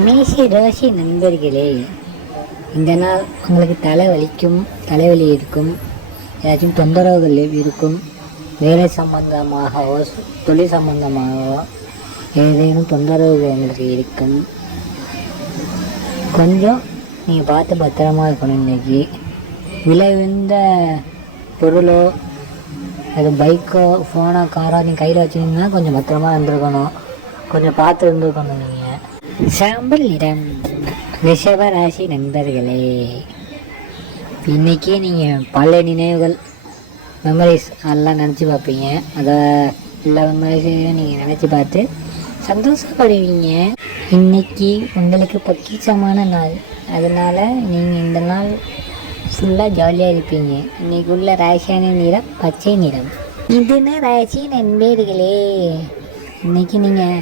மேஷ ராசி நண்பர்களே இந்த நாள் உங்களுக்கு தலை வலிக்கும் தலைவலி இருக்கும் ஏதாச்சும் தொந்தரவுகள் இருக்கும் வேலை சம்பந்தமாகவோ தொழில் சம்பந்தமாகவோ ஏதேனும் தொந்தரவுகள் உங்களுக்கு இருக்கும். கொஞ்சம் நீங்கள் பார்த்து பத்திரமா இருக்கணும் இன்னைக்கு. விலை உயர்ந்த பொருளோ அது பைக்கோ ஃபோனோ காரோ நீங்கள் கையில் வச்சுருந்தீங்கன்னா கொஞ்சம் பத்திரமா இருந்திருக்கணும். கொஞ்சம் பார்த்து இருந்திருக்கணும் நீங்கள் சாம்பல் நிறம் ரிஷபராசி நண்பர்களே இன்றைக்கி நீங்கள் பழைய நினைவுகள் மெமரிஸ் அதெல்லாம் நினச்சி பார்ப்பீங்க. அதை எல்லா மெமரிஸையும் நீங்கள் நினச்சி பார்த்து சந்தோஷப்படுவீங்க. இன்னைக்கு உங்களுக்கு பொக்கிஷமான நாள். அதனால் நீங்கள் இந்த நாள் ஃபுல்லாக ஜாலியாக இருப்பீங்க. இன்னைக்கு உள்ள ராசியான நிறம் பச்சை நிறம். இதுன்னு ராசி நண்பர்களே? இன்னைக்கு நீங்கள்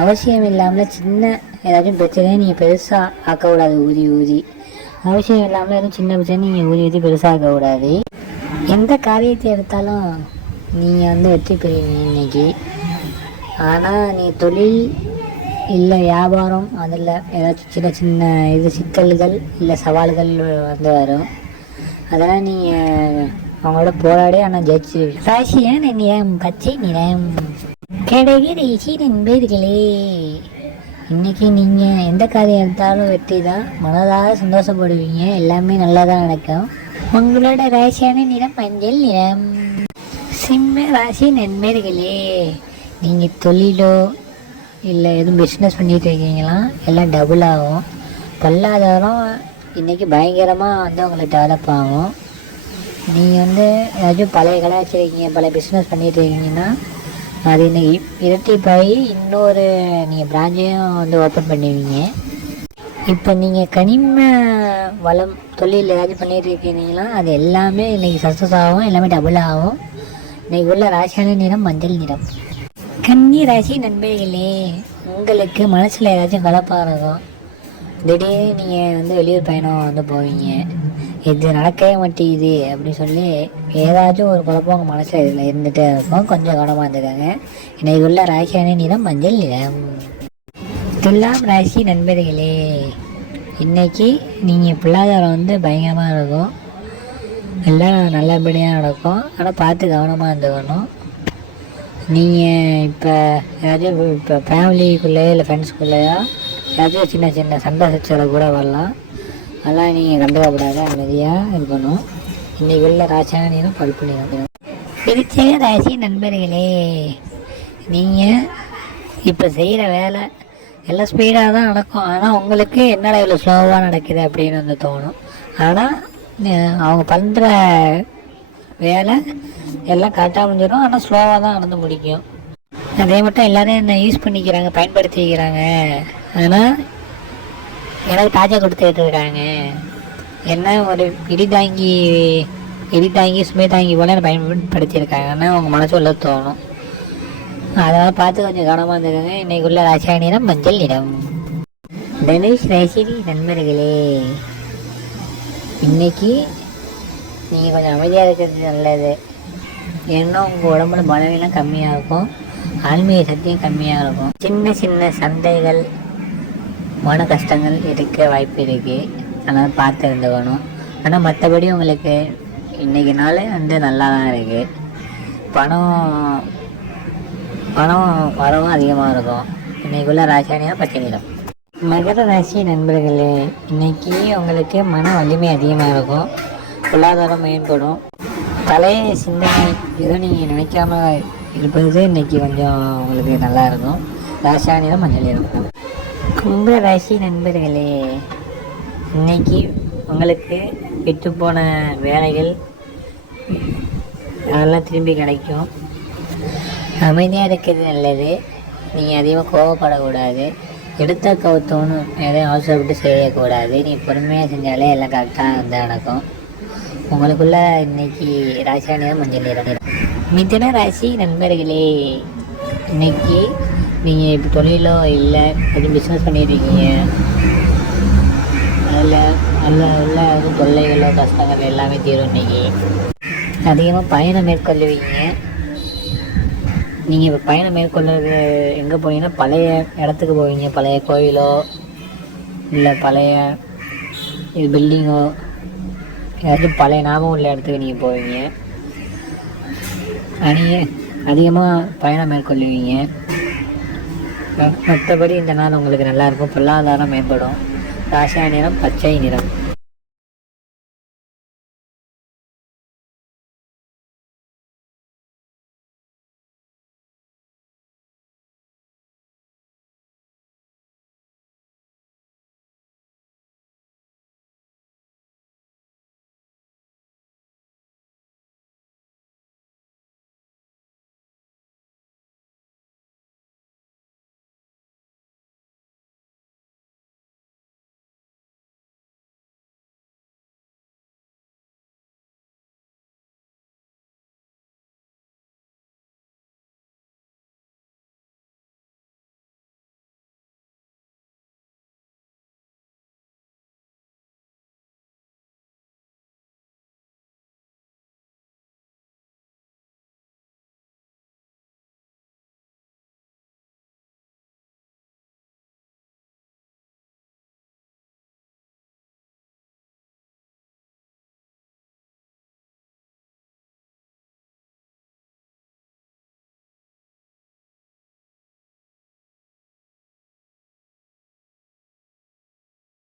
அவசியம் இல்லாமல் சின்ன ஏதாச்சும் பிரச்சனையை நீங்கள் பெருசாக ஆக்கக்கூடாது ஊதி ஊதி. அவசியம் இல்லாமல் எதுவும் சின்ன பிரச்சனை நீங்கள் ஊதி ஊதி பெருசாக ஆக்கக்கூடாது. எந்த காரியத்தை எடுத்தாலும் நீங்கள் வந்து வெற்றி பெறுவீங்க இன்னைக்கு. ஆனால் நீ தொழில் இல்லை வியாபாரம் அதில் ஏதாச்சும் சின்ன சின்ன இது சிக்கல்கள் இல்லை சவால்கள் வந்து வரும். அதெல்லாம் நீங்கள் அவங்களோட போராடி ஆனால் ஜெயிச்சு ராசியான நிறம் பச்சை நிறம். கடகரேசி நண்பர்களே இன்றைக்கி நீங்கள் எந்த காரியம் எடுத்தாலும் வெற்றி தான் மனதாக சந்தோஷப்படுவீங்க. எல்லாமே நல்லா தான் நடக்கும். உங்களோட ராசியான நிறம் மஞ்சள் நிறம். சிம்ம ராசி நண்பர்களே நீங்கள் தொழிலோ இல்லை எதுவும் பிஸ்னஸ் பண்ணிகிட்டு இருக்கீங்களா? எல்லாம் டபுள் ஆகும். பொருளாதாரம் இன்றைக்கி பயங்கரமாக வந்து உங்களுக்கு டெவலப் ஆகும். நீங்கள் வந்து ஏதாச்சும் பழைய கடை வச்சுருக்கீங்க பழைய பிஸ்னஸ் பண்ணிகிட்டு இருக்கீங்கன்னா அது இன்னைக்கு இரட்டிப்பாகி இன்னொரு நீங்கள் பிராஞ்சையும் வந்து ஓப்பன் பண்ணுவீங்க இப்போ நீங்கள் கனிம வளம் தொழில் ஏதாச்சும் பண்ணிட்டு இருக்கீங்களா? அது எல்லாமே இன்னைக்கு சக்ஸஸ் ஆகும் எல்லாமே டபுள் ஆகும். இன்னைக்கு உள்ள ராசியான நிறம் மஞ்சள் நிறம். கன்னி ராசி நண்பர்களே உங்களுக்கு மனசில் ஏதாச்சும் கலப்பாக இருக்கும். திடீர்னு நீங்கள் வந்து வெளியூர் பயணம் வந்து போவீங்க. இது நடக்கவே மாட்டேங்குது அப்படின்னு சொல்லி ஏதாச்சும் ஒரு குழப்பம் உங்கள் மனசில் இதில் இருந்துகிட்டே இருக்கும். கொஞ்சம் கவனமாக இருந்துக்காங்க. இன்னைக்கு உள்ள ராசியான நிறம் மஞ்சள் நிறம். துலாம் ராசி நண்பர்களே இன்னைக்கு நீங்கள் பொருளாதாரம் வந்து பயங்கரமாக இருக்கும். எல்லாம் நல்லபடியாக நடக்கும். ஆனால் பார்த்து கவனமாக இருந்துக்கணும். நீங்கள் இப்போ ஏதாச்சும் இப்போ ஃபேமிலிக்குள்ளேயோ இல்லை ஃப்ரெண்ட்ஸ்குள்ளேயோ ஏதாச்சும் சின்ன சின்ன சண்டை சச்சரவு கூட வரலாம். அதெல்லாம் நீங்கள் கண்டுக்கப்படாத அமைதியாக இருக்கணும். இன்னைக்கு உள்ள ராசாயனம் நீரும் பழுப்பு நீரும் பிரிச்சக ராசி நண்பர்களே நீங்கள் இப்போ செய்கிற வேலை எல்லாம் ஸ்பீடாக தான் நடக்கும். ஆனால் உங்களுக்கு என்னடா இவ்வளோ ஸ்லோவாக நடக்குது அப்படின்னு வந்து தோணும். ஆனால் அவங்க பண்ணுற வேலை எல்லாம் கரெக்டாக முடிஞ்சிடும். ஆனால் ஸ்லோவாக தான் நடந்து முடிக்கும். அதே மட்டும் எல்லோரும் என்ன யூஸ் பண்ணிக்கிறாங்க பயன்படுத்திக்கிறாங்க. ஆனால் எனக்கு தாஜா கொடுத்துட்டு இருக்காங்க என்ன ஒரு இடி தாங்கி இடி தாங்கி சுமை தாங்கி போல என்னை பயன்படுத்தியிருக்காங்கன்னு உங்கள் மனசு உள்ள தோணும். அதெல்லாம் பார்த்து கொஞ்சம் கவனமாக இருந்துக்கோங்க. இன்னைக்குள்ள ராசியான நிறம் மஞ்சள் நிறம். தனுஷ் ராசினி நண்பர்களே இன்னைக்கு நீங்கள் கொஞ்சம் அமைதியாக இருக்கிறது நல்லது. ஏன்னா உங்கள் உடம்புல பலவீனம் கம்மியாக இருக்கும். ஆன்மீக சக்தியும் கம்மியாக இருக்கும். சின்ன சின்ன சந்தைகள் மன கஷ்டங்கள் இருக்க வாய்ப்பு இருக்குது அதனால் பார்த்து இருந்துக்கணும் ஆனால் மற்றபடி உங்களுக்கு இன்றைக்கி நாள் வந்து நல்லா தான் இருக்குது பணம் பணம் வரவும் அதிகமாக இருக்கும். இன்றைக்குள்ள ராசியானியாக பச்சை மகர ராசி நண்பர்களே இன்னைக்கு உங்களுக்கு மன வலிமை அதிகமாக இருக்கும். பொருளாதாரம் மேம்படும். பழைய சிந்தனை எதுவும் நீங்கள் நினைக்காம இருப்பது இன்னைக்கு கொஞ்சம் உங்களுக்கு நல்லா இருக்கும். ராசியானியம் மஞ்சள் இருக்கும் கும்ப ராசி நண்பர்களே இன்னைக்கு உங்களுக்கு விட்டு போன வேலைகள் அதெல்லாம் திரும்பி கிடைக்கும். அமைதியாக இருக்கிறது நல்லது. நீங்கள் அதிகமாக கோவப்படக்கூடாது. எடுத்த கவுத்தோன்னு எதையும் அவசரப்பட்டு செய்யக்கூடாது. நீ பொறுமையாக செஞ்சாலே எல்லாம் கரெக்டாக வந்து நடக்கும். உங்களுக்குள்ள இன்னைக்கு ராசியானதான் மஞ்சள் நிறம் மிதன ராசி நண்பர்களே இன்னைக்கு நீங்கள் இப்போ தொழிலோ இல்லை எதுவும் பிஸ்னஸ் பண்ணியிருக்கீங்க அதில் அதில் உள்ள எதுவும் தொல்லைகளோ கஷ்டங்கள் எல்லாமே தீரும் இன்னைக்கு. அதிகமாக பயணம் மேற்கொள்ளுவீங்க. நீங்கள் இப்போ பயணம் மேற்கொள்ளுறது எங்கே போவீங்கன்னா பழைய இடத்துக்கு போவீங்க. பழைய கோயிலோ இல்லை பழைய இது பில்டிங்கோ ஏதாச்சும் பழைய ஞாபகம் உள்ள இடத்துக்கு நீங்கள் போவீங்க. அணிய அதிகமாக பயணம் மேற்கொள்ளுவீங்க. மற்றபடி இந்த நாள் உங்களுக்கு நல்லாயிருக்கும் பொருளாதாரம் மேம்படும். ராசியா நிறம் பச்சை நிறம்.